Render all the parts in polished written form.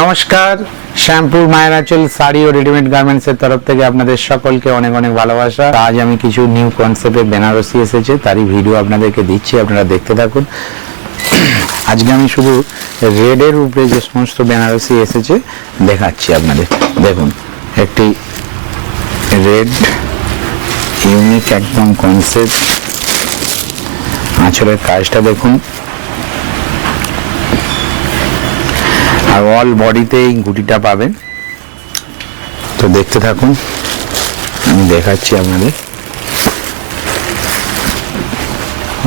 নমস্কার, শ্যামপুর মায়ের আঁচল শাড়ি ও রেডিমেড গার্মেন্টসের তরফ থেকে আপনাদের সকলকে অনেক অনেক ভালোবাসা। আজ আমি কিছু নিউ কনসেপ্টের বেনারসি এসেছে, তারই ভিডিও আপনাদেরকে দিচ্ছি, আপনারা দেখতে থাকুন। আজকে আমি শুধু রেডের উপরে যে সমস্ত বেনারসি এসেছে দেখাচ্ছি আপনাদের। দেখুন, একটি রেড ইউনিক একদম কনসেপ্ট, আঁচলের কাজটা দেখুন, আর অল বডিতে এই গুটিটা পাবেন। তো দেখতে থাকুন, আমি দেখাচ্ছি আপনাদের।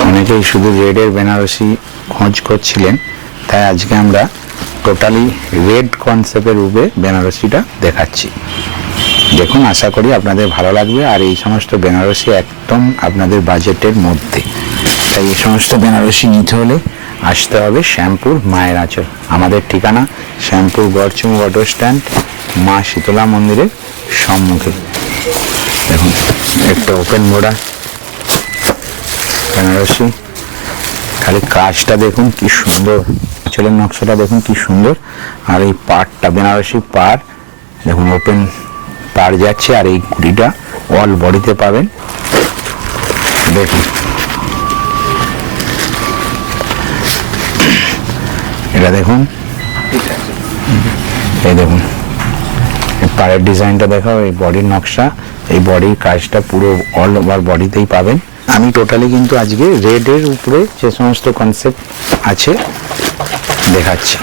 অনেকেই শুধু রেডের বেনারসি খোঁজ করছিলেন, তাই আজকে আমরা টোটালি রেড কনসেপ্টের উপরে বেনারসিটা দেখাচ্ছি। দেখুন, আশা করি আপনাদের ভালো লাগবে। আর এই সমস্ত বেনারসি একদম আপনাদের বাজেটের মধ্যে, তাই এই সমস্ত বেনারসি নিতে হলে আসতে হবে শ্যামপুর মায়ের আঁচল। আমাদের ঠিকানা শ্যামপুর গড়চুম অটো স্ট্যান্ড, মা শীতলা মন্দিরের সম্মুখে। দেখুন, একটা ওপেন মোড়া বেনারসি, খালি কাজটা দেখুন কি সুন্দর, আঁচলের নকশাটা দেখুন কি সুন্দর। আর এই পাড়টা, বেনারসি পাড় দেখুন, ওপেন পাড় যাচ্ছে, আর এই কুড়িটা অল বডিতে পাবেন। দেখুন, এটা দেখুন, এই দেখুন পাড়ের ডিজাইনটা দেখাও, এই বডির নকশা, এই বডির কাজটা পুরো অল ওভার বডিতেই পাবেন। আমি টোটালি কিন্তু আজকে রেডের উপরে যে সমস্ত কনসেপ্ট আছে দেখাচ্ছি,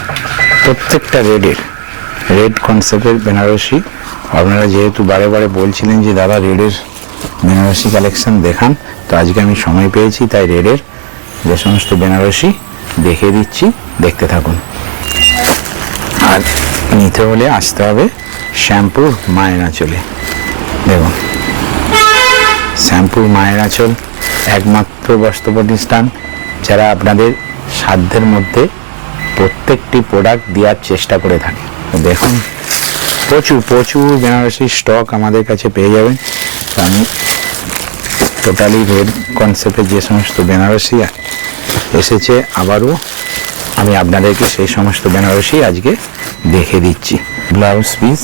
প্রত্যেকটা রেড কনসেপ্টের বেনারসি। আপনারা যেহেতু বারে বারে বলছিলেন যে দাদা রেডের বেনারসি কালেকশন দেখান, তো আজকে আমি সময় পেয়েছি, তাই রেডের যে সমস্ত বেনারসি দেখিয়ে দিচ্ছি, দেখতে থাকুন। আর নিতে হলে আসতে হবে শ্যামপুর মায়ের আঁচলে। দেখুন, শ্যামপুর মায়ের আঁচল একমাত্র বস্ত্র প্রতিষ্ঠান যারা আপনাদের সাধ্যের মধ্যে প্রত্যেকটি প্রোডাক্ট দেওয়ার চেষ্টা করে থাকে। দেখুন, প্রচুর বেনারসি স্টক আমাদের কাছে পেয়ে যাবেন। আমি টোটালি রেড কনসেপ্টের যে সমস্ত বেনারসি এসেছে, আবারও আমি আপনাদেরকে সেই সমস্ত বেনারসি আজকে দেখে দিচ্ছি। ব্লাউজ পিস,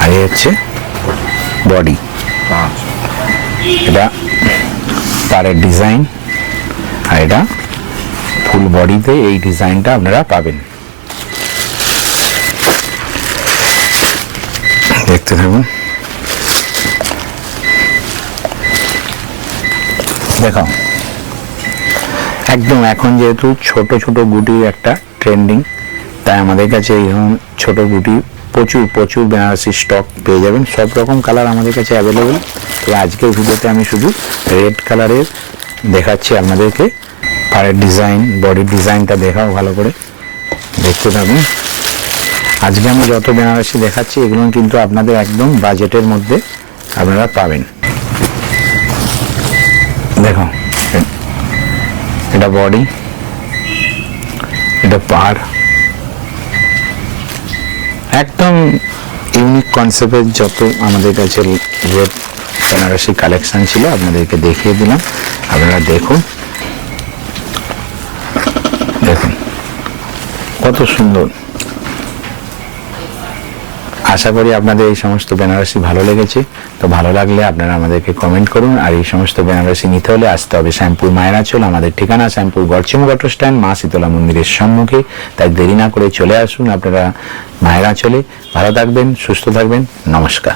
আর এই হচ্ছে বডি, এটা পাড়ের ডিজাইন, আর এটা ফুল বডিতে এই ডিজাইনটা আপনারা পাবেন। দেখতে থাকুন, দেখাও। একদম এখন যেহেতু ছোট ছোট গুটির একটা ট্রেন্ডিং, তাই আমাদের কাছে এইরকম ছোট গুটি প্রচুর বেনারসি স্টক পেয়ে যাবেন। সব রকম কালার আমাদের কাছে অ্যাভেলেবেল। তো আজকের ভিডিওতে আমি শুধু রেড কালারের দেখাচ্ছি আপনাদেরকে। পাড়ের ডিজাইন, বডির ডিজাইনটা দেখাও ভালো করে, দেখতে থাকুন। আজকে আমি যত বেনারসি দেখাচ্ছি এগুলো কিন্তু আপনাদের একদম বাজেটের মধ্যে আপনারা পাবেন। দেখো, এটা বডি, এটা পাড়, একদম ইউনিক কনসেপ্টের যত আমাদের কাছে রেড বেনারসি কালেকশন ছিল আপনাদেরকে দেখিয়ে দিলাম। আপনারা দেখুন কত সুন্দর। আশা করি আপনাদের এই সমস্ত বেনারসি ভালো লেগেছে। তো ভালো লাগলে আপনারা আমাদেরকে কমেন্ট করুন। আর এই সমস্ত বেনারসি নিতে হলে আসতে হবে শ্যামপুর মায়ের আঁচল। আমাদের ঠিকানা শ্যামপুর গড়চুম অটো স্ট্যান্ড, মা শীতলা মন্দিরের সম্মুখে। তাই দেরি না করে চলে আসুন আপনারা মায়ের আঁচলে। ভালো থাকবেন, সুস্থ থাকবেন, নমস্কার।